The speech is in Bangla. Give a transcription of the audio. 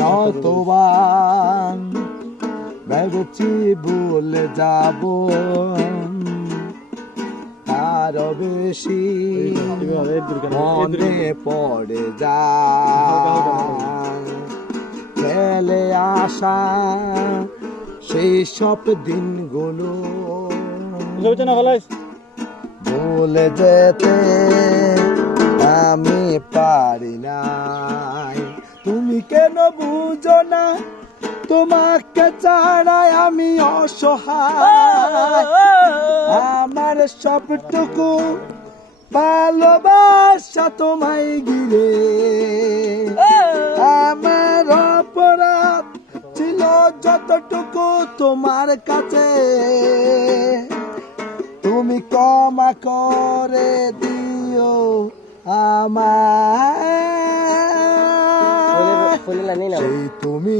যতবার ভেবেছি ভুলে যাব তার বেশি মনে পড়ে যায় ফেলে আসা সেই সব দিনগুলো ভুলে যেতে আমি পারি নাই। তুমি কেন বুঝো না তোমাকে ছাড়াই আমি অসহায়, আমার সবটুকু ভালোবাসা তোমায় ঘিরে। আমার অপরাধ ছিল যতটুকু তোমার কাছে, তুমি ক্ষমা করে দিও আমায়। সেই তুমি